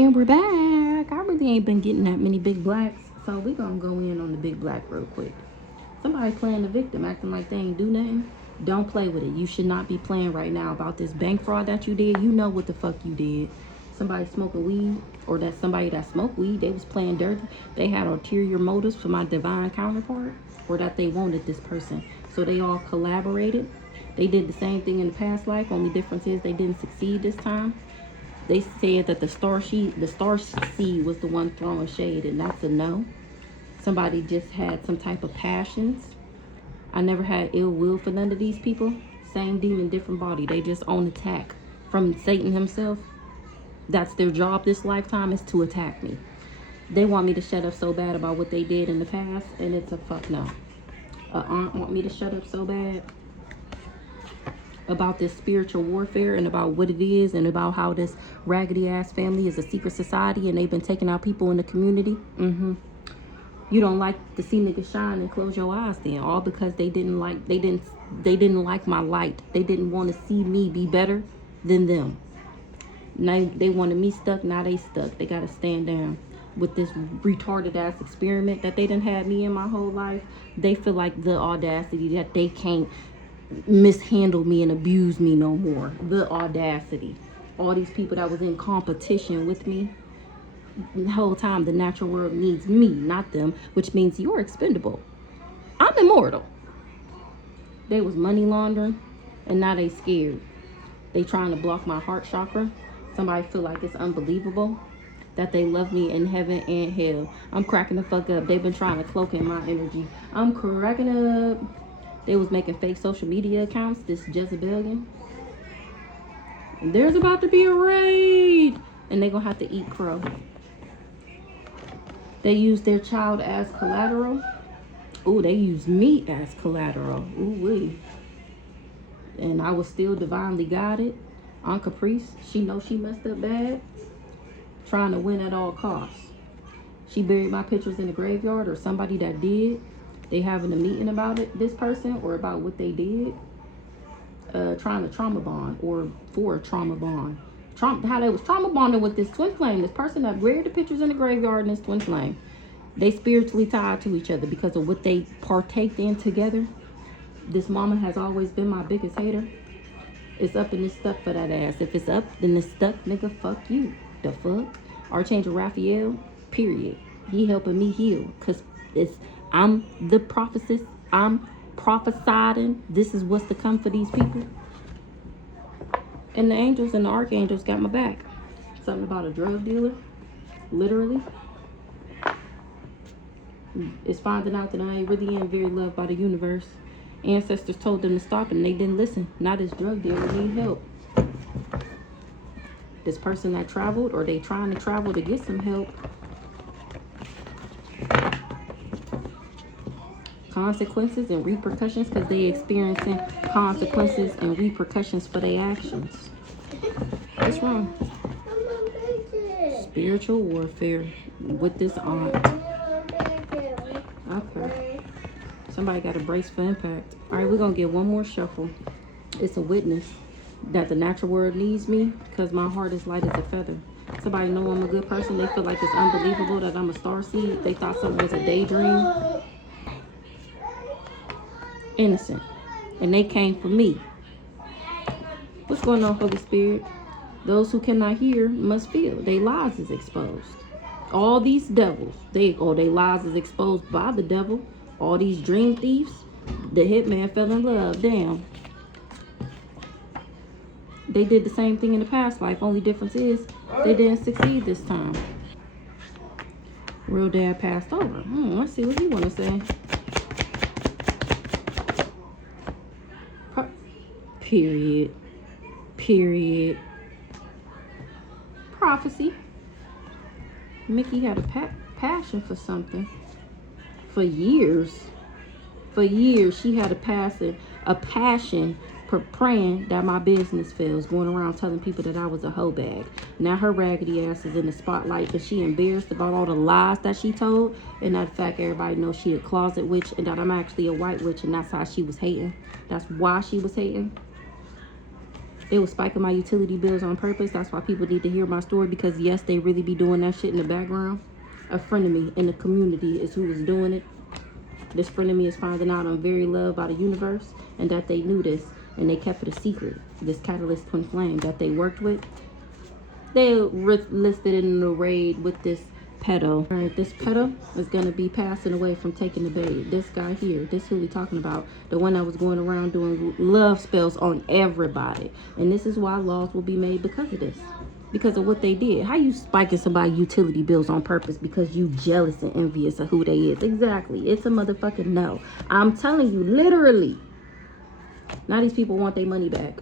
And we're back. I really ain't been getting that many big blacks, so we gonna go in on the big black real quick. Somebody playing the victim, acting like they ain't do nothing. Don't play with it. You should not be playing right now about this bank fraud that you did. You know what the fuck you did. Somebody smoking weed, or that somebody that smoked weed, they was playing dirty. They had ulterior motives for my divine counterpart, or that they wanted this person. So they all collaborated. They did the same thing in the past life. Only difference is they didn't succeed this time. They said that the star seed was the one throwing shade, and that's a no. Somebody just had some type of passions. I never had ill will for none of these people. Same demon, different body. They just on attack from Satan himself. That's their job this lifetime, is to attack me. They want me to shut up so bad about what they did in the past, and it's a fuck no. Aunt want me to shut up so bad about this spiritual warfare and about what it is, and about how this raggedy ass family is a secret society and they've been taking out people in the community. You don't like to see niggas shine, and close your eyes then, all because they didn't like my light. They didn't want to see me be better than them. Now they wanted me stuck, now they stuck. They gotta stand down with this retarded ass experiment that they done had me in my whole life. They feel like the audacity that they can't mishandle me and abuse me no more. The audacity. All these people that was in competition with me the whole time, the natural world needs me, not them, which means you're expendable. I'm immortal. They was money laundering, and now they scared. They trying to block my heart chakra. Somebody feel like it's unbelievable that they love me in heaven and hell. I'm cracking the fuck up. They've been trying to cloak in my energy. I'm cracking up. They was making fake social media accounts, this Jezebelian. There's about to be a raid, and they gonna have to eat crow. They use their child as collateral. Ooh, they use me as collateral. Ooh wee. And I was still divinely guided. Aunt Caprice, she knows she messed up bad, trying to win at all costs. She buried my pictures in the graveyard, or somebody that did. They having a meeting about it, this person, or about what they did. Trying to trauma bond, or for a trauma bond. How they was trauma bonding with this twin flame. This person that buried the pictures in the graveyard and this twin flame. They spiritually tied to each other because of what they partaked in together. This mama has always been my biggest hater. It's up and it's stuck for that ass. If it's up, then it's stuck, nigga, fuck you. The fuck? Archangel Raphael, period. He helping me heal. Because I'm the prophetess. I'm prophesying. This is what's to come for these people. And the angels and the archangels got my back. Something about a drug dealer. Literally. It's finding out that I really am very loved by the universe. Ancestors told them to stop and they didn't listen. Now this drug dealer need help. This person that traveled, or they trying to travel to get some help. Consequences and repercussions, because they experiencing consequences and repercussions for their actions. What's wrong? Spiritual warfare with this aunt. Okay. Somebody got a brace for impact. All right, we're going to get one more shuffle. It's a witness that the natural world needs me because my heart is light as a feather. Somebody know I'm a good person. They feel like it's unbelievable that I'm a starseed. They thought something was a daydream. Innocent. And they came for me. What's going on, Holy Spirit? Those who cannot hear must feel. Their lies is exposed. All these devils, their lies is exposed by the devil. All these dream thieves, the hitman fell in love. Damn. They did the same thing in the past life. Only difference is they didn't succeed this time. Real dad passed over. Let's see what he want to say. Period. Period. Prophecy. Mickey had a passion for something. For years. For years, she had a passion for praying that my business fails, going around telling people that I was a hoe bag. Now her raggedy ass is in the spotlight, but she embarrassed about all the lies that she told, and that fact everybody knows she a closet witch, and that I'm actually a white witch, and that's how she was hating. That's why she was hating. They was spiking my utility bills on purpose. That's why people need to hear my story, because yes, they really be doing that shit in the background. A friend of me in the community is who was doing it. This friend of me is finding out I'm very loved by the universe, and that they knew this and they kept it a secret. This Catalyst Twin Flame that they worked with, they listed in the raid with this pedo. All right, this pedo is gonna be passing away from taking the bait. This guy here, this who we talking about, the one that was going around doing love spells on everybody. And this is why laws will be made because of this, because of what they did. How you spiking somebody's utility bills on purpose because you jealous and envious of who they is? Exactly, it's a motherfucking no. I'm telling you, literally. Now these people want their money back.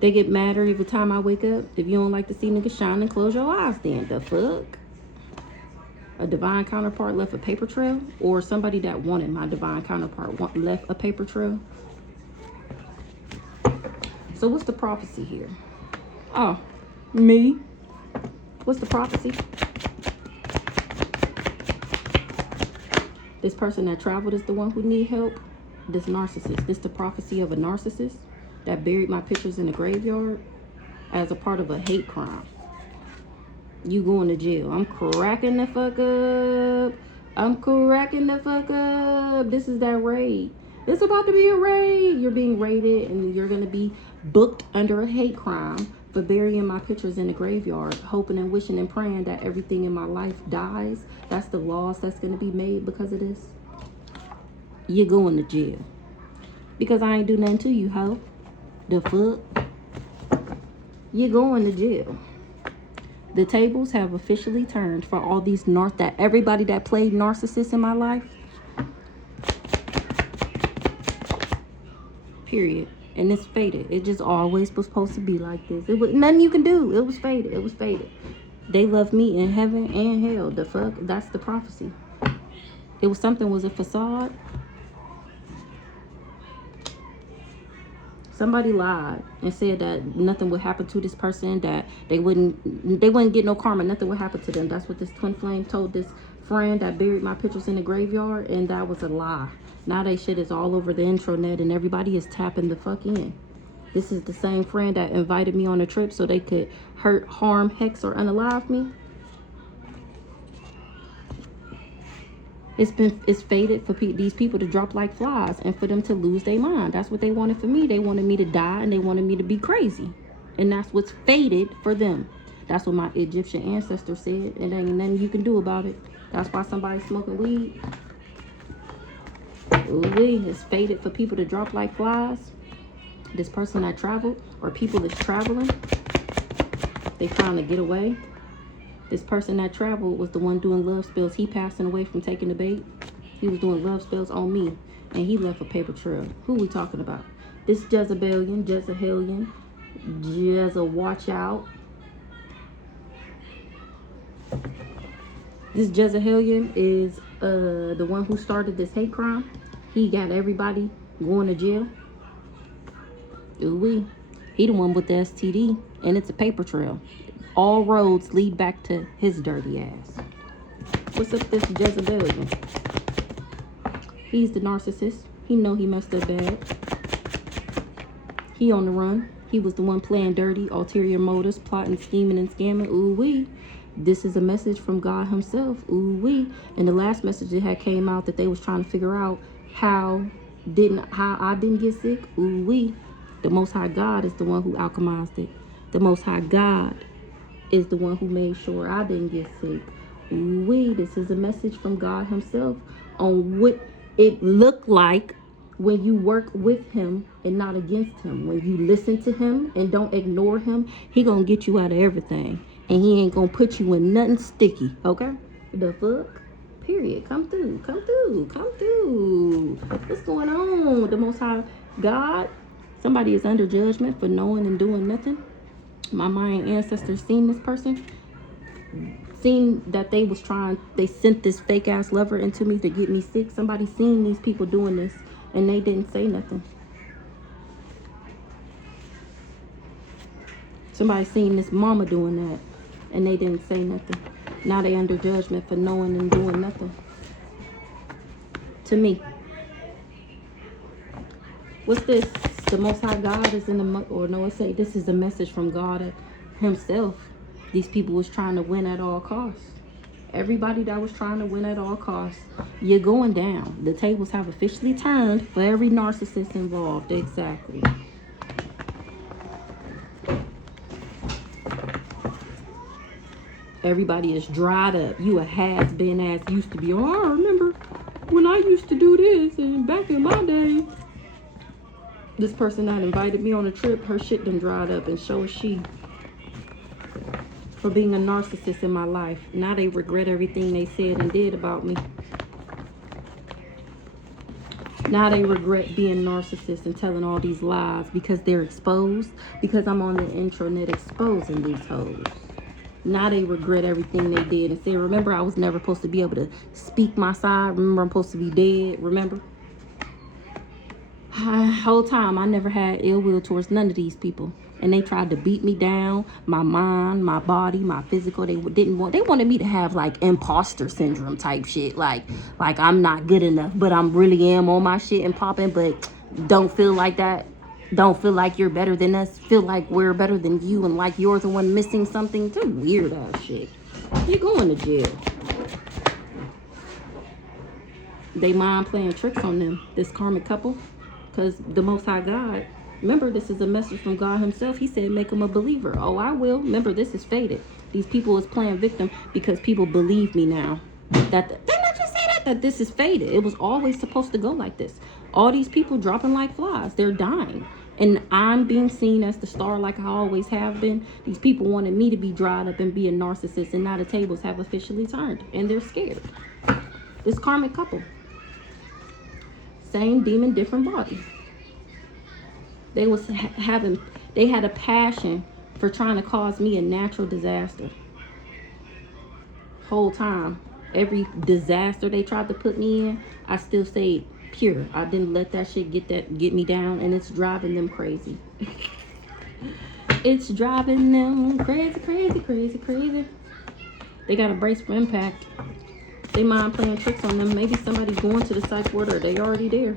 They get madder every time I wake up. If you don't like to see niggas shine, then close your eyes then. The fuck? A divine counterpart left a paper trail? Or somebody that wanted my divine counterpart left a paper trail? So what's the prophecy here? Oh, me? What's the prophecy? This person that traveled is the one who need help. This narcissist. This the prophecy of a narcissist that buried my pictures in the graveyard as a part of a hate crime. You going to jail. I'm cracking the fuck up. I'm cracking the fuck up. This is that raid. It's about to be a raid. You're being raided and you're going to be booked under a hate crime for burying my pictures in the graveyard, hoping and wishing and praying that everything in my life dies. That's the laws that's going to be made because of this. You're going to jail. Because I ain't do nothing to you, ho. The fuck? You're going to jail. The tables have officially turned for all these everybody that played narcissists in my life. Period. And it's fated. It just always was supposed to be like this. It was nothing you can do. It was fated. It was fated. They love me in heaven and hell. The fuck? That's the prophecy. It was something was a facade. Somebody lied and said that nothing would happen to this person, that they wouldn't get no karma, nothing would happen to them. That's what this twin flame told this friend that buried my pictures in the graveyard, and that was a lie. Now that shit is all over the intranet and everybody is tapping the fuck in. This is the same friend that invited me on a trip so they could hurt, harm, hex, or unalive me. It's fated for these people to drop like flies and for them to lose their mind. That's what they wanted for me. They wanted me to die and they wanted me to be crazy. And that's what's fated for them. That's what my Egyptian ancestors said. And there ain't nothing you can do about it. That's why somebody's smoking weed. Ooh, it's fated for people to drop like flies. This person that traveled, or people that's traveling, they trying to get away. This person that traveled was the one doing love spells. He passing away from taking the bait. He was doing love spells on me. And he left a paper trail. Who we talking about? This Jezebelian, watch out. This Jezebelian is the one who started this hate crime. He got everybody going to jail. Ooh-wee. He the one with the STD. And it's a paper trail. All roads lead back to his dirty ass. What's up this Jezebelian? He's the narcissist. He know he messed up bad. He on the run. He was the one playing dirty, ulterior motives, plotting, scheming, and scamming. Ooh-wee. This is a message from God himself. Ooh-wee. And the last message that had came out that they was trying to figure out how I didn't get sick. Ooh-wee. The Most High God is the one who alchemized it. The Most High God is the one who made sure I didn't get sick. Ooh-wee, this is a message from God himself on what it looked like when you work with him and not against him. When you listen to him and don't ignore him, he gonna get you out of everything. And he ain't gonna put you in nothing sticky, okay? The fuck? Period. Come through, come through, come through. What's going on? The Most High God? Somebody is under judgment for knowing and doing nothing. My Mayan ancestors seen this person, seen that they sent this fake ass lover into me to get me sick. Somebody seen these people doing this and they didn't say nothing. Somebody seen this mama doing that and they didn't say nothing. Now they under judgment for knowing and doing nothing to me. What's this? The Most High God is in the, or no, it say this is a message from God himself. These people was trying to win at all costs. Everybody that was trying to win at all costs, you're going down. The tables have officially turned for every narcissist involved. Exactly. Everybody is dried up. You a has-been ass used to be. Oh, I remember when I used to do this and back in my day. This person that invited me on a trip, her shit done dried up, and so is she. For being a narcissist in my life. Now they regret everything they said and did about me. Now they regret being narcissists and telling all these lies because they're exposed. Because I'm on the intranet exposing these hoes. Now they regret everything they did and say, remember, I was never supposed to be able to speak my side. Remember, I'm supposed to be dead. Remember? Whole time I never had ill will towards none of these people, and they tried to beat me down, my mind, my body, my physical. They wanted me to have like imposter syndrome type shit, like I'm not good enough, but I'm really am on my shit and popping, but don't feel like that. Don't feel like you're better than us. Feel like we're better than you, and like you're the one missing something. Too weird ass shit. You're going to jail. They mind playing tricks on them, this karmic couple. Because the Most High God, remember, this is a message from God himself. He said, make them a believer. Oh, I will. Remember, this is fated. These people is playing victim because people believe me now. Didn't I just say that this is fated? It was always supposed to go like this. All these people dropping like flies. They're dying. And I'm being seen as the star like I always have been. These people wanted me to be dried up and be a narcissist. And now the tables have officially turned. And they're scared. This karmic couple. Same demon, different body. They was they had a passion for trying to cause me a natural disaster. Whole time, every disaster they tried to put me in, I still stayed pure. I didn't let that shit get me down, and it's driving them crazy. It's driving them crazy, crazy, crazy, crazy. They got a brace for impact. They mind playing tricks on them. Maybe somebody's going to the psych ward or they already there.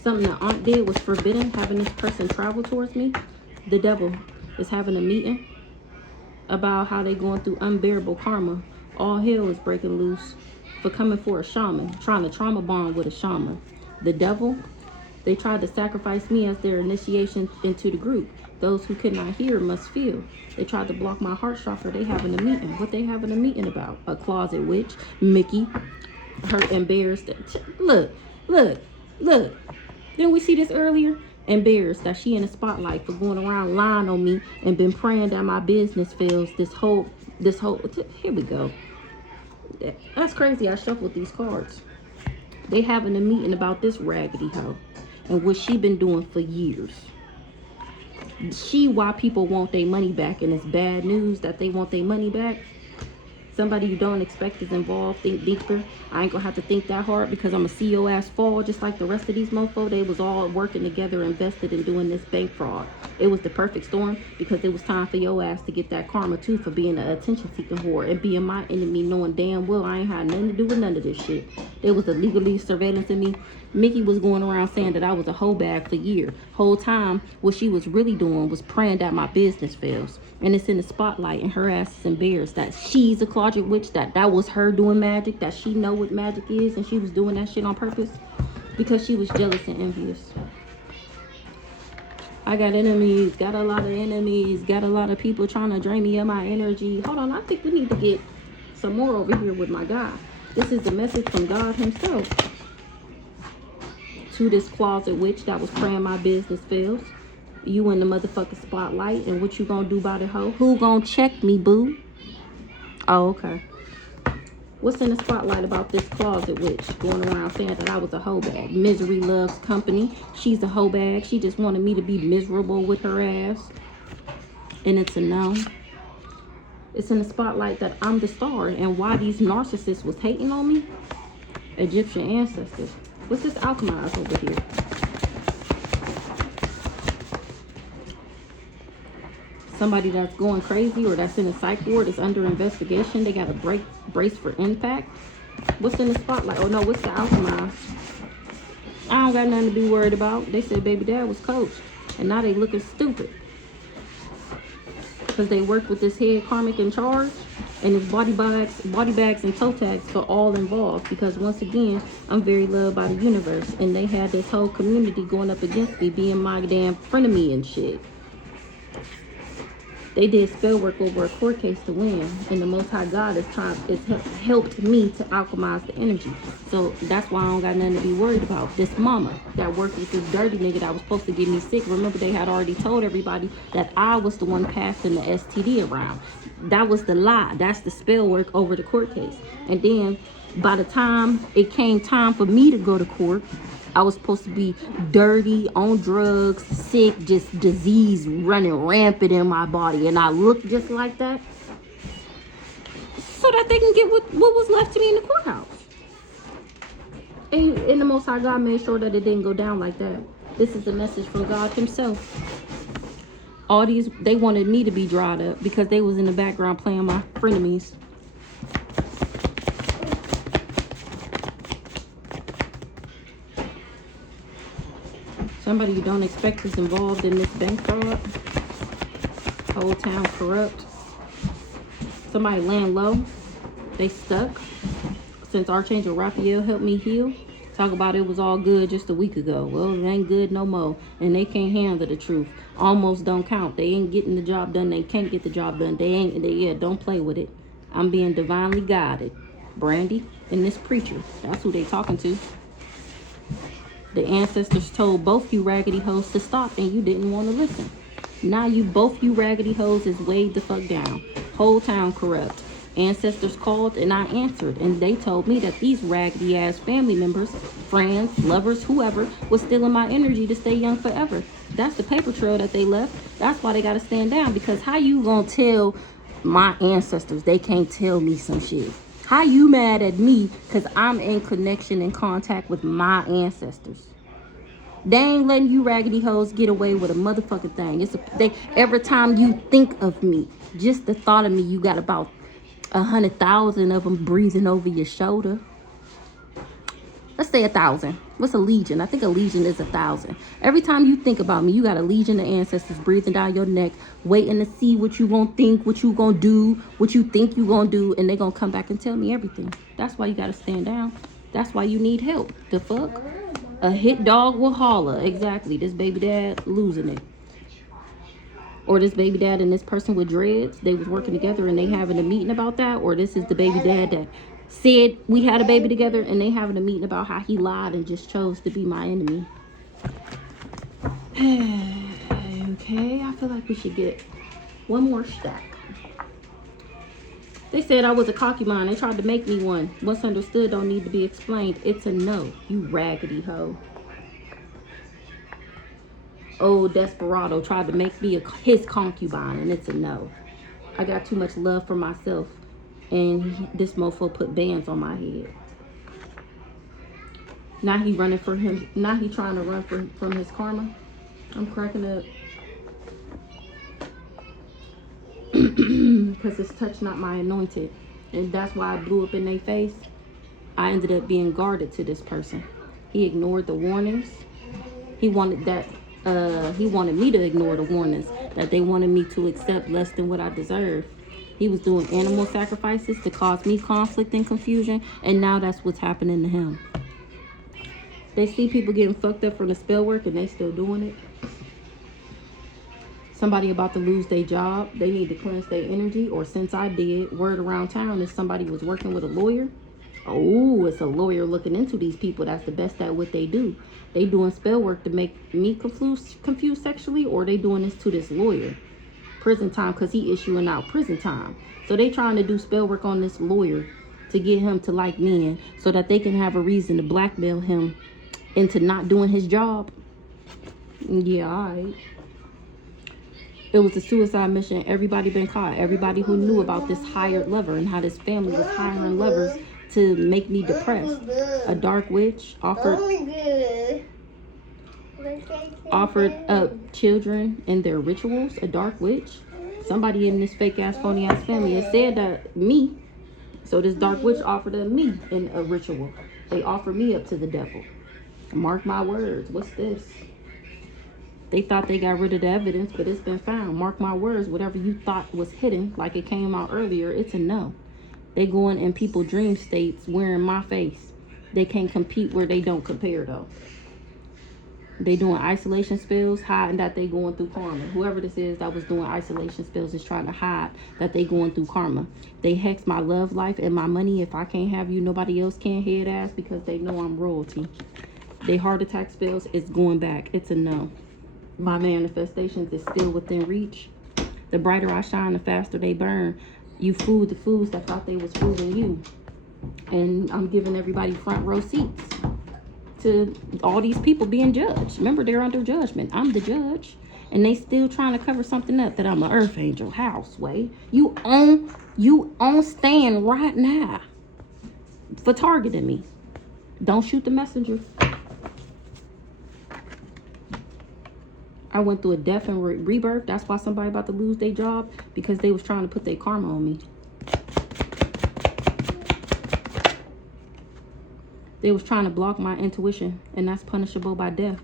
Something that Aunt did was forbidden, having this person travel towards me. The devil is having a meeting about how they going through unbearable karma. All hell is breaking loose for coming for a shaman, trying to trauma bond with a shaman. The devil, they tried to sacrifice me as their initiation into the group. Those who could not hear must feel. They tried to block my heart chakra. They having a meeting. What they having a meeting about? A closet witch, Mickey, her embarrassed. Look. Didn't we see this earlier? Embarrassed that she in the spotlight for going around lying on me and been praying that my business fails. This whole. Here we go. That's crazy. I shuffled these cards. They having a meeting about this raggedy hoe and what she been doing for years. Why people want their money back, and it's bad news that they want their money back. Somebody you don't expect is involved. Think deeper. I ain't gonna have to think that hard because I'm a CEO ass fall just like the rest of these mofo. They was all working together, invested in doing this bank fraud. It was the perfect storm because it was time for your ass to get that karma too for being an attention seeking whore and being my enemy, knowing damn well I ain't had nothing to do with none of this shit. There was illegally surveillance me. Mickey was going around saying that I was a hoe bag for years. Whole time, what she was really doing was praying that my business fails. And it's in the spotlight, and her ass is embarrassed that she's a closet witch, that was her doing magic, that she know what magic is, and she was doing that shit on purpose because she was jealous and envious. I got enemies, got a lot of enemies, got a lot of people trying to drain me of my energy. Hold on, I think we need to get some more over here with my God. This is a message from God himself to this closet witch that was praying my business fails. You in the motherfucking spotlight, and what you gonna do about it, hoe? Who gonna check me, boo? Oh, okay. What's in the spotlight about this closet witch going around saying that I was a hoe bag? Misery loves company. She's a hoe bag. She just wanted me to be miserable with her ass. And it's a no. It's in the spotlight that I'm the star, and why these narcissists was hating on me? Egyptian ancestors. What's this alchemized over here? Somebody that's going crazy or that's in a psych ward is under investigation. They got a brace for impact. What's in the spotlight? Oh no, what's the alchemized? I don't got nothing to be worried about. They said baby dad was coached, and now they looking stupid because they worked with this head karmic in charge, and his body bags, and toe tags for all involved. Because once again, I'm very loved by the universe, and they had this whole community going up against me, being my damn frenemy and shit. They did spell work over a court case to win, and the Most High God is helped me to alchemize the energy. So that's why I don't got nothing to be worried about. This mama that worked with this dirty nigga that was supposed to get me sick. Remember, they had already told everybody that I was the one passing the STD around. That was the lie. That's the spell work over the court case. And then by the time it came time for me to go to court, I was supposed to be dirty, on drugs, sick, just disease running rampant in my body. And I looked just like that so that they can get what was left to me in the courthouse. And the Most High God made sure that it didn't go down like that. This is a message from God himself. All these, they wanted me to be dried up because they was in the background playing my frenemies. Somebody you don't expect is involved in this bank fraud. Whole town corrupt. Somebody laying low. They stuck. Since Archangel Raphael helped me heal. Talk about it was all good just a week ago. Well, it ain't good no more. And they can't handle the truth. Almost don't count. They ain't getting the job done. They can't get the job done. Yeah, don't play with it. I'm being divinely guided. Brandy and this preacher. That's who they talking to. The ancestors told both you raggedy hoes to stop, and you didn't want to listen. Now both you raggedy hoes is weighed the fuck down. Whole town corrupt. Ancestors called and I answered, and they told me that these raggedy ass family members, friends, lovers, whoever, was stealing my energy to stay young forever. That's the paper trail that they left. That's why they gotta stand down, because how you gonna tell my ancestors they can't tell me some shit? How you mad at me because I'm in connection and contact with my ancestors? They ain't letting you raggedy hoes get away with a motherfucking thing. Every time you think of me, just the thought of me, you got about 100,000 of them breathing over your shoulder. Let's say 1,000. What's a legion? I think a legion is 1,000. Every time you think about me, you got a legion of ancestors breathing down your neck, waiting to see what you gonna think, what you gonna do, what you think you gonna do, and they gonna come back and tell me everything. That's why you gotta stand down. That's why you need help. The fuck? A hit dog will holler. Exactly. This baby dad losing it. Or this baby dad and this person with dreads, they was working together and they having a meeting about that. Or this is the baby dad that said we had a baby together and they having a meeting about how he lied and just chose to be my enemy. Okay, I feel like we should get one more stack. They said I was a concubine. They tried to make me one. What's understood don't need to be explained. It's a no, you raggedy hoe. Old desperado tried to make me his concubine, and it's a no. I got too much love for myself, and this mofo put bands on my head. Now he running for him. Now he trying to run from his karma. I'm cracking up. Because it's touch not my anointed, and that's why I blew up in their face. I ended up being guarded to this person. He ignored the warnings. He wanted me to ignore the warnings that they wanted me to accept less than what I deserve. He was doing animal sacrifices to cause me conflict and confusion, and now that's what's happening to him. They see people getting fucked up from the spell work and they still doing it. Somebody about to lose their job, they need to cleanse their energy. Or since I did, word around town is somebody was working with a lawyer. Oh, it's a lawyer looking into these people that's the best at what they do. They doing spell work to make me confused sexually, or they doing this to this lawyer. Prison time, because he issuing out prison time. So they trying to do spell work on this lawyer to get him to like men so that they can have a reason to blackmail him into not doing his job. Yeah, all right. It was a suicide mission. Everybody been caught. Everybody who knew about this hired lover and how this family was hiring lovers to make me depressed. A dark witch offered up children and their rituals. A dark witch. Somebody in this fake ass phony ass family has said that me. So this dark witch offered up me in a ritual. They offered me up to the devil. Mark my words. What's this? They thought they got rid of the evidence, but it's been found. Mark my words. Whatever you thought was hidden, like it came out earlier, it's a no. They going in people dream states wearing my face. They can't compete where they don't compare, though. They doing isolation spells, hiding that they going through karma. Whoever this is that was doing isolation spells is trying to hide that they going through karma. They hex my love life and my money. If I can't have you, nobody else can, head ass, because they know I'm royalty. They heart attack spells is going back. It's a no. My manifestations is still within reach. The brighter I shine, the faster they burn. You fooled the fools that thought they was fooling you. And I'm giving everybody front row seats to all these people being judged. Remember, they're under judgment. I'm the judge. And they still trying to cover something up that I'm an earth angel. House way. You on stand right now for targeting me. Don't shoot the messenger. I went through a death and rebirth. That's why somebody about to lose their job, because they was trying to put their karma on me. They was trying to block my intuition, and that's punishable by death.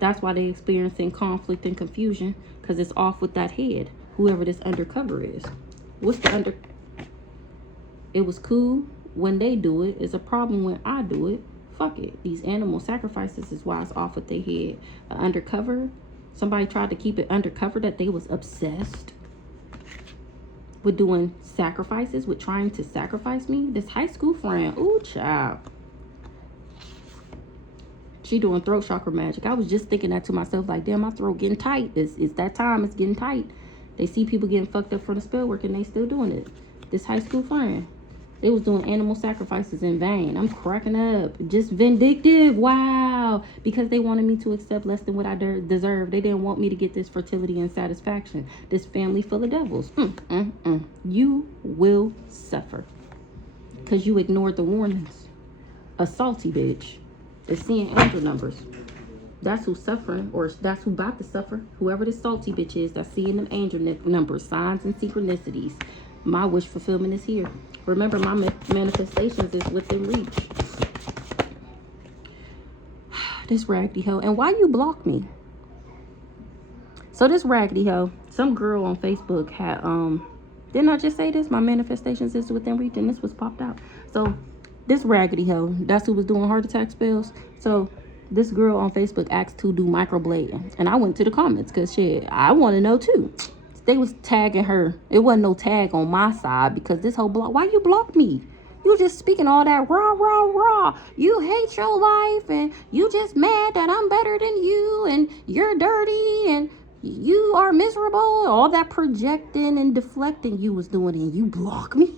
That's why they experiencing conflict and confusion, because it's off with that head, whoever this undercover is. What's the under? It was cool when they do it. It's a problem when I do it. Fuck it. These animal sacrifices is why it's off with their head. Undercover. Somebody tried to keep it undercover that they was obsessed with doing sacrifices, with trying to sacrifice me. This high school friend, ooh, child. She doing throat chakra magic. I was just thinking that to myself, like, damn, my throat getting tight. It's that time. It's getting tight. They see people getting fucked up for the spell work, and they still doing it. This high school friend. They was doing animal sacrifices in vain. I'm cracking up. Just vindictive. Wow. Because they wanted me to accept less than what I deserve. They didn't want me to get this fertility and satisfaction. This family full of devils. You will suffer. Because you ignored the warnings. A salty bitch is seeing angel numbers. That's who's suffering, or that's who about to suffer. Whoever this salty bitch is that's seeing them angel numbers, signs, and synchronicities. My wish fulfillment is here. Remember, my manifestations is within reach. This raggedy hoe. And why you block me? So this raggedy hoe, some girl on Facebook had, didn't I just say this? My manifestations is within reach, and this was popped out. So this raggedy hoe, that's who was doing heart attack spells. So this girl on Facebook asked to do microblading. And I went to the comments because shit, I want to know too. They was tagging her. It wasn't no tag on my side because this whole block. Why you block me? You just speaking all that rah. You hate your life and you just mad that I'm better than you and you're dirty and you are miserable. All that projecting and deflecting you was doing, and you block me?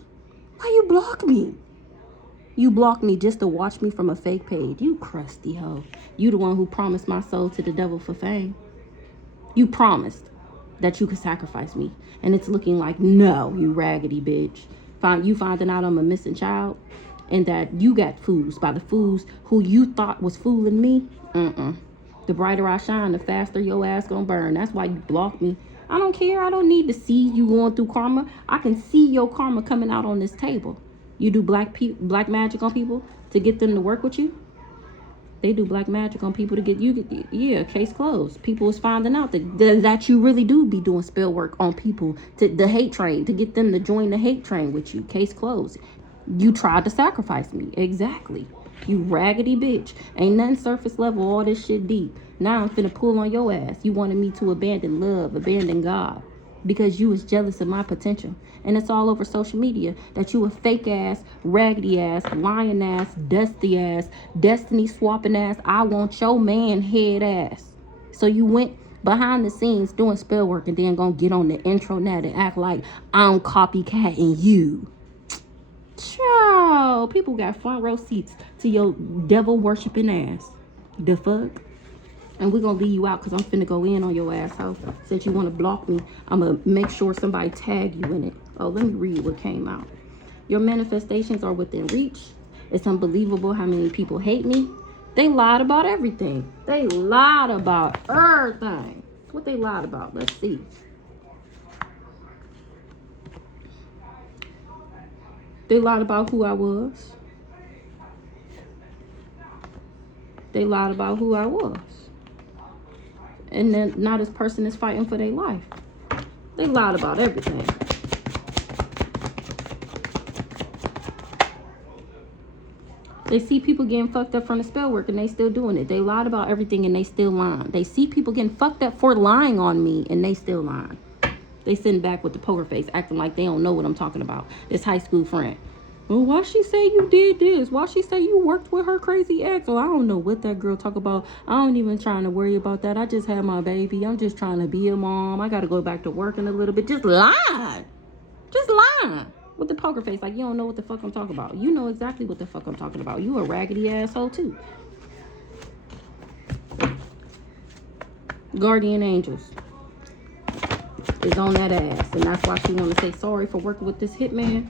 Why you block me? You blocked me just to watch me from a fake page. You crusty hoe. You the one who promised my soul to the devil for fame. You promised that you could sacrifice me, and it's looking like no, you raggedy bitch. You finding out I'm a missing child, and that you got fools by the fools who you thought was fooling me. The brighter I shine, the faster your ass gonna burn. That's why you blocked me. I don't care. I don't need to see you going through karma. I can see your karma coming out on this table. You do black magic on people to get them to work with you. They do black magic on people to get you. Yeah, case closed. People is finding out that you really do be doing spell work on people, to the hate train, to get them to join the hate train with you. Case closed. You tried to sacrifice me. Exactly. You raggedy bitch. Ain't nothing surface level. All this shit deep. Now I'm finna pull on your ass. You wanted me to abandon love, abandon God, because you was jealous of my potential. And it's all over social media that you a fake ass, raggedy ass, lying ass, dusty ass, destiny swapping ass, I want your man head ass. So you went behind the scenes doing spell work and then gonna get on the intro now and act like I'm copycatting you. Ciao. People got front row seats to your devil worshiping ass. The fuck? And we're going to leave you out because I'm finna go in on your asshole. Since you want to block me, I'm going to make sure somebody tag you in it. Oh, let me read what came out. Your manifestations are within reach. It's unbelievable how many people hate me. They lied about everything. They lied about everything. What they lied about? Let's see. They lied about who I was. They lied about who I was. And then now this person is fighting for their life. They lied about everything. They see people getting fucked up from the spell work and they still doing it. They lied about everything and they still lying. They see people getting fucked up for lying on me and they still lying. They sitting back with the poker face acting like they don't know what I'm talking about. This high school friend. Well, why she say you did this? Why she say you worked with her crazy ex? Well, I don't know what that girl talk about. I don't even trying to worry about that. I just had my baby. I'm just trying to be a mom. I got to go back to work in a little bit. Just lie. Just lie. With the poker face, like you don't know what the fuck I'm talking about. You know exactly what the fuck I'm talking about. You a raggedy asshole too. Guardian angels is on that ass, and that's why she want to say sorry for working with this hitman.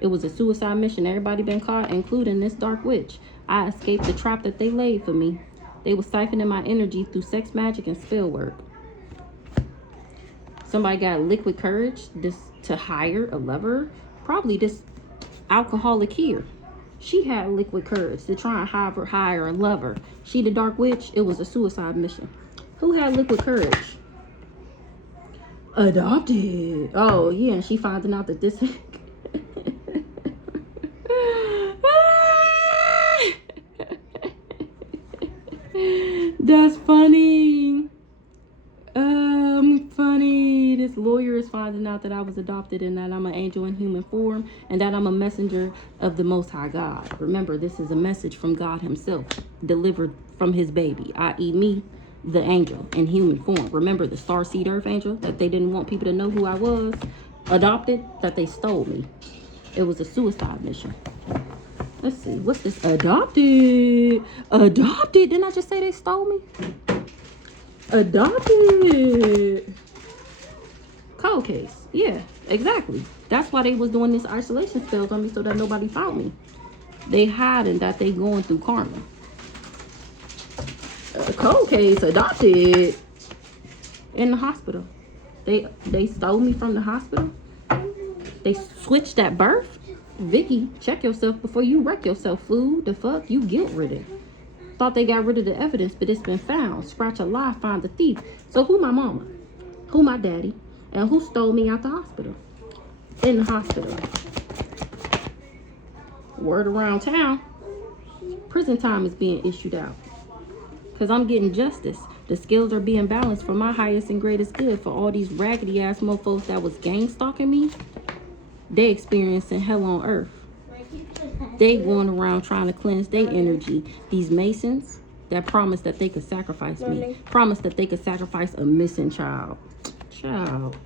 It was a suicide mission. Everybody been caught, including this dark witch. I escaped the trap that they laid for me. They was siphoning my energy through sex magic and spell work. Somebody got liquid courage this to hire a lover. Probably this alcoholic here. She had liquid courage to try and hire a lover. She the dark witch. It was a suicide mission. Who had liquid courage? Adopted. Oh yeah, and she finding out that this that's funny. Funny. This lawyer is finding out that I was adopted and that I'm an angel in human form and that I'm a messenger of the Most High God. Remember, this is a message from God himself, delivered from his baby, i.e. me, the angel in human form. Remember the starseed earth angel that they didn't want people to know who I was? Adopted, that they stole me. It was a suicide mission. Let's see, what's this? Adopted. Adopted. Didn't I just say they stole me? Adopted. Cold case. Yeah, exactly. That's why they was doing this isolation spells on me so that nobody found me. They hiding that they going through karma. Cold case. Adopted. In the hospital. They stole me from the hospital. They switched at birth. Vicky, check yourself before you wreck yourself, fool. The fuck? You guilt-ridden. Thought they got rid of the evidence, but it's been found. Scratch a lie, find the thief. So who my mama? Who my daddy? And who stole me out the hospital? In the hospital. Word around town. Prison time is being issued out. Because I'm getting justice. The scales are being balanced for my highest and greatest good. For all these raggedy ass mofos that was gang stalking me, they experiencing hell on earth. They going around trying to cleanse their energy. These Masons that promised that they could sacrifice me. Promised that they could sacrifice a missing child. Child.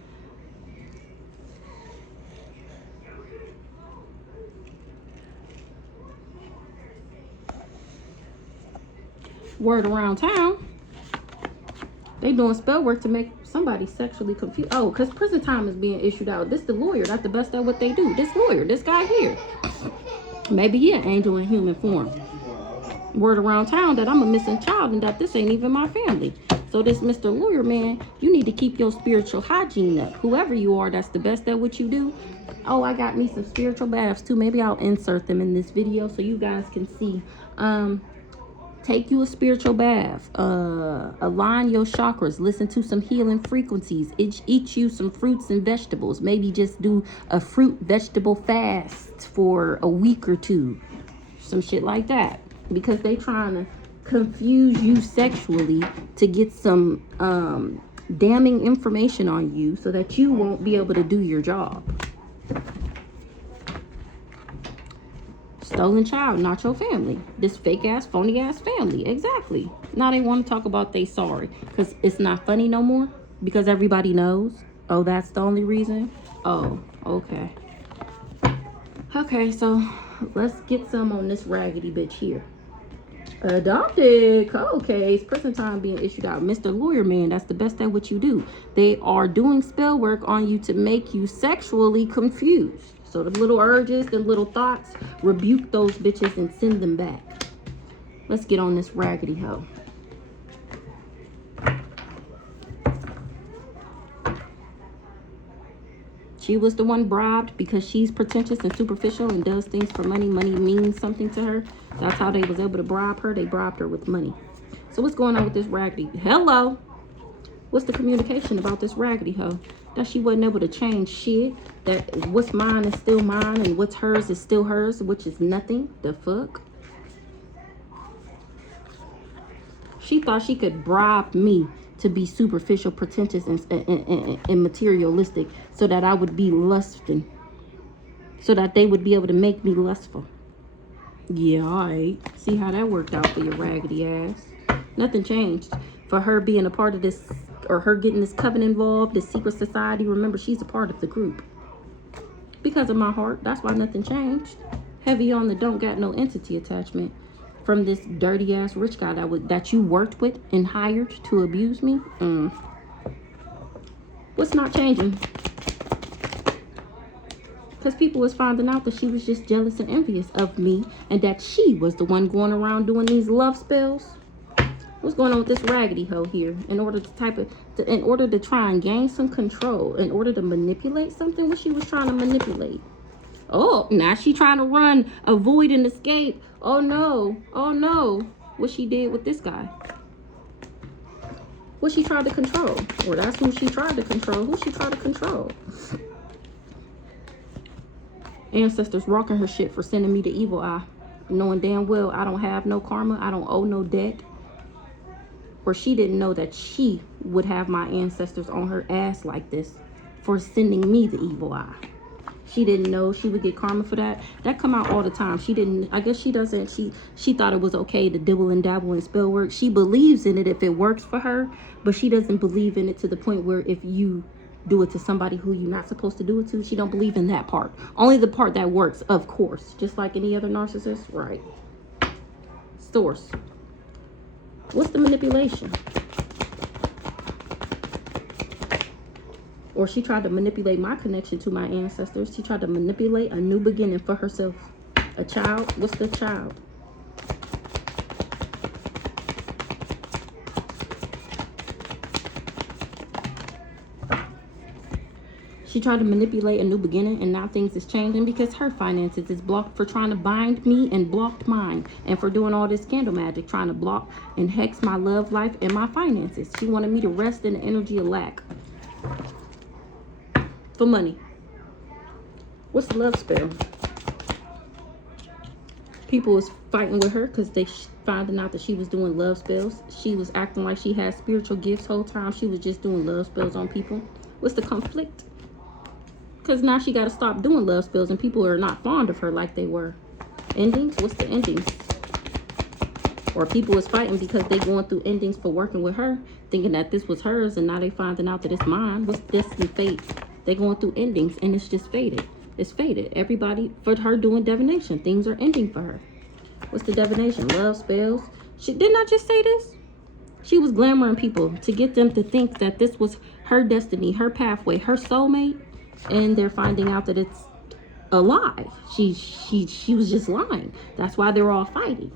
Word around town. They doing spell work to make somebody sexually confused. Oh, because prison time is being issued out. This the lawyer. That's the best at what they do. This lawyer. This guy here. Maybe he an angel in human form. Word around town that I'm a missing child and that this ain't even my family. So this Mr. Lawyer man, you need to keep your spiritual hygiene up. Whoever you are, that's the best at what you do. Oh, I got me some spiritual baths too. Maybe I'll insert them in this video so you guys can see. Take you a spiritual bath. Align your chakras. Listen to some healing frequencies. Eat you some fruits and vegetables. Maybe just do a fruit vegetable fast for a week or two. Some shit like that. Because they trying to confuse you sexually to get some damning information on you so that you won't be able to do your job. Stolen child, not your family. This fake ass, phony ass family. Exactly. Now they want to talk about they sorry because it's not funny no more because everybody knows. Oh, that's the only reason. Oh, okay. Okay, so let's get some on this raggedy bitch here. Adopted. Cold case. Prison time being issued out. Mr. Lawyer man, that's the best at what you do. They are doing spell work on you to make you sexually confused. So the little urges, the little thoughts, rebuke those bitches and send them back. Let's get on this raggedy hoe. She was the one bribed because she's pretentious and superficial and does things for money. Money means something to her. That's how they was able to bribe her. They bribed her with money. So what's going on with this raggedy? Hello. What's the communication about this raggedy hoe? That she wasn't able to change shit. That what's mine is still mine and what's hers is still hers, which is nothing. The fuck? She thought she could bribe me to be superficial, pretentious, and materialistic so that I would be lusting. So that they would be able to make me lustful. Yeah, alright. See how that worked out for your raggedy ass. Nothing changed. For her being a part of this, or her getting this coven involved, this secret society, remember, she's a part of the group. Because of my heart, that's why nothing changed. Heavy on the don't got no entity attachment from this dirty ass rich guy that you worked with and hired to abuse me. What's not changing? Because people was finding out that she was just jealous and envious of me and that she was the one going around doing these love spells. What's going on with this raggedy hoe here? In order to try and gain some control, in order to manipulate something, what she was trying to manipulate. Oh, now she trying to run, avoid, and escape. Oh no, oh no. What she did with this guy. What she tried to control. Or that's who she tried to control. Who she tried to control. Ancestors rocking her shit for sending me the evil eye. Knowing damn well I don't have no karma. I don't owe no debt. Or she didn't know that she would have my ancestors on her ass like this for sending me the evil eye. She didn't know she would get karma for that. That come out all the time. She didn't, I guess she doesn't, she thought it was okay to dibble and dabble in spell work. She believes in it if it works for her, but she doesn't believe in it to the point where if you do it to somebody who you're not supposed to do it to, she don't believe in that part. Only the part that works, of course. Just like any other narcissist, right? Source. What's the manipulation? Or she tried to manipulate my connection to my ancestors. She tried to manipulate a new beginning for herself. A child. What's the child? She tried to manipulate a new beginning, and now things is changing because her finances is blocked for trying to bind me and blocked mine, and for doing all this candle magic, trying to block and hex my love life and my finances. She wanted me to rest in the energy of lack for money. What's the love spell? People was fighting with her because they finding out that she was doing love spells. She was acting like she had spiritual gifts whole time. She was just doing love spells on people. What's the conflict? Because now she got to stop doing love spells and people are not fond of her like they were. Endings? What's the endings? Or people is fighting because they going through endings for working with her, thinking that this was hers, and now they finding out that it's mine. What's destiny, fate? They going through endings and it's just faded. It's faded. Everybody, for her doing divination, things are ending for her. What's the divination? Love spells. Didn't I just say this? She was glamoring people to get them to think that this was her destiny, her pathway, her soulmate. And they're finding out that it's a lie. She was just lying. That's why they're all fighting.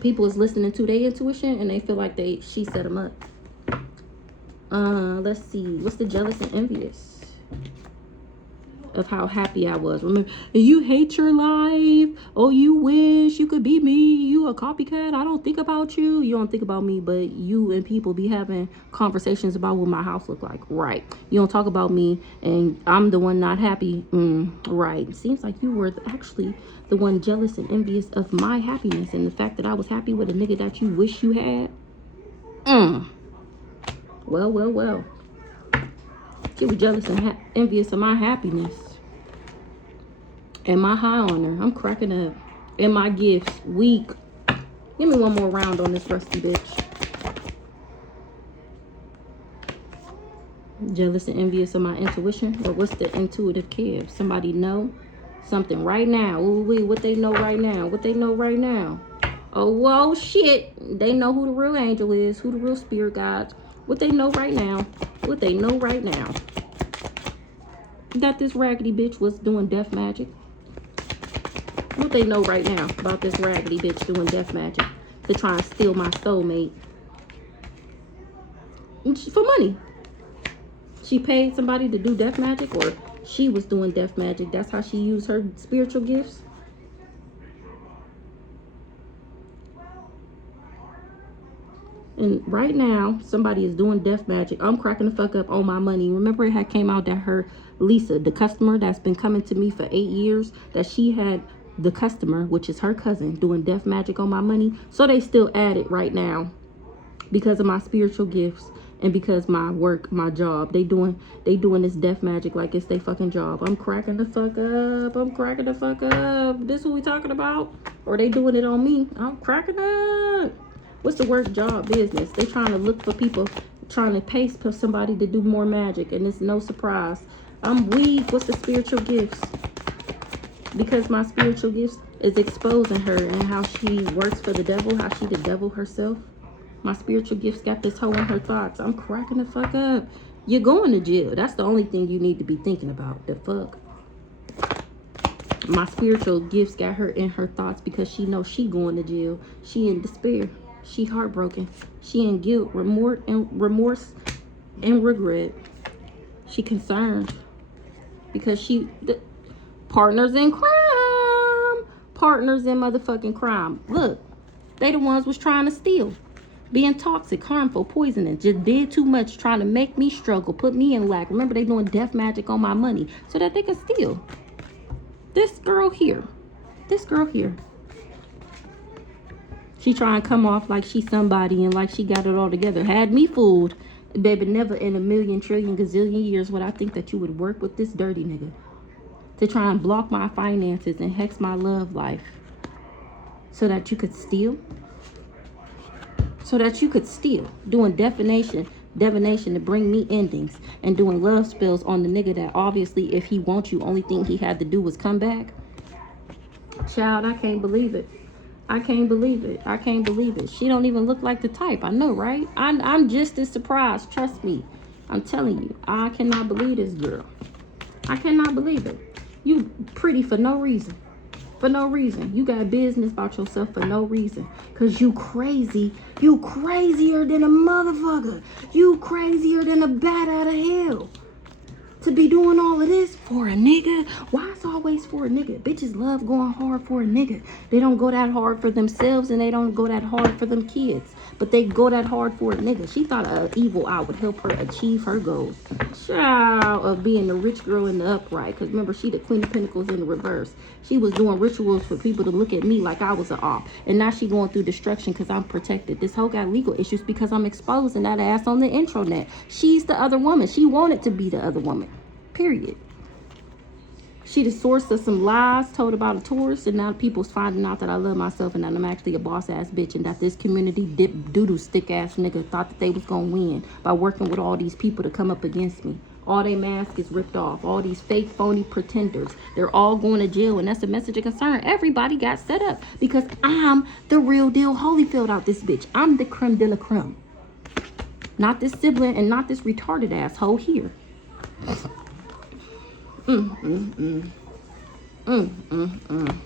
People is listening to their intuition and they feel like she set them up. Let's see. What's the jealous and envious? Of how happy I was. Remember, you hate your life. Oh, you wish you could be me. You a copycat. I don't think about you. You don't think about me, but you and people be having conversations about what my house look like. Right. You don't talk about me and I'm the one not happy. Right. Seems like you were actually the one jealous and envious of my happiness and the fact that I was happy with a nigga that you wish you had. Well. She was jealous and envious of my happiness. And my high honor. I'm cracking up. And my gifts. Weak. Give me one more round on this rusty bitch. Jealous and envious of my intuition. Or what's the intuitive kid? Somebody know something right now. Ooh, what they know right now? What they know right now? Oh, whoa, shit. They know who the real angel is. Who the real spirit guides. What they know right now. What they know right now. That this raggedy bitch was doing death magic. What they know right now about this raggedy bitch doing death magic to try and steal my soulmate for money. She paid somebody to do death magic, or she was doing death magic. That's how she used her spiritual gifts. And right now, somebody is doing death magic. I'm cracking the fuck up on my money. Remember, it had came out that her, Lisa, the customer that's been coming to me for 8 years, that she had the customer, which is her cousin, doing death magic on my money. So they still at it right now because of my spiritual gifts and because my work, my job. They doing this death magic like it's their fucking job. I'm cracking the fuck up. I'm cracking the fuck up. This is what we talking about? Or they doing it on me? I'm cracking up. What's the work, job, business? They trying to look for people, trying to pay for somebody to do more magic, and it's no surprise. I'm weak. What's the spiritual gifts? Because my spiritual gifts is exposing her and how she works for the devil, how she the devil herself. My spiritual gifts got this hoe in her thoughts. I'm cracking the fuck up. You're going to jail. That's the only thing you need to be thinking about. The fuck. My spiritual gifts got her in her thoughts because she knows she going to jail. She in despair. She heartbroken. She in guilt, remorse, and regret. She concerned because partners in crime. Partners in motherfucking crime. Look, they the ones was trying to steal. Being toxic, harmful, poisoning. Just did too much trying to make me struggle. Put me in lack. Remember, they doing death magic on my money so that they can steal. This girl here. This girl here. She trying to come off like she's somebody and like she got it all together. Had me fooled. Baby, never in a million, trillion, gazillion years would I think that you would work with this dirty nigga to try and block my finances and hex my love life so that you could steal. So that you could steal. Doing divination to bring me endings and doing love spells on the nigga that obviously if he wants you, only thing he had to do was come back. Child, I can't believe it. I can't believe it. I can't believe it. She don't even look like the type. I know, right? I'm just as surprised. Trust me. I'm telling you. I cannot believe this girl. I cannot believe it. You pretty for no reason. For no reason. You got business about yourself for no reason. Because you crazy. You crazier than a motherfucker. You crazier than a bat out of hell. To be doing all of this for a nigga. Why it's always for a nigga? Bitches love going hard for a nigga. They don't go that hard for themselves and they don't go that hard for them kids. But they go that hard for a nigga. She thought an evil eye would help her achieve her goals. Child of being the rich girl in the upright. Because remember, she the Queen of Pentacles in the reverse. She was doing rituals for people to look at me like I was an op. And now she going through destruction because I'm protected. This hoe got legal issues because I'm exposing that ass on the intranet. She's the other woman. She wanted to be the other woman. Period. She the source of some lies told about a tourist, and now people's finding out that I love myself and that I'm actually a boss ass bitch, and that this community doo-doo stick ass nigga thought that they was gonna win by working with all these people to come up against me. All their mask is ripped off. All these fake phony pretenders, they're all going to jail, and that's a message of concern. Everybody got set up because I'm the real deal Holyfield out this bitch. I'm the creme de la creme. Not this sibling and not this retarded asshole here. Mm, mm, mm. Mm, mm, mm.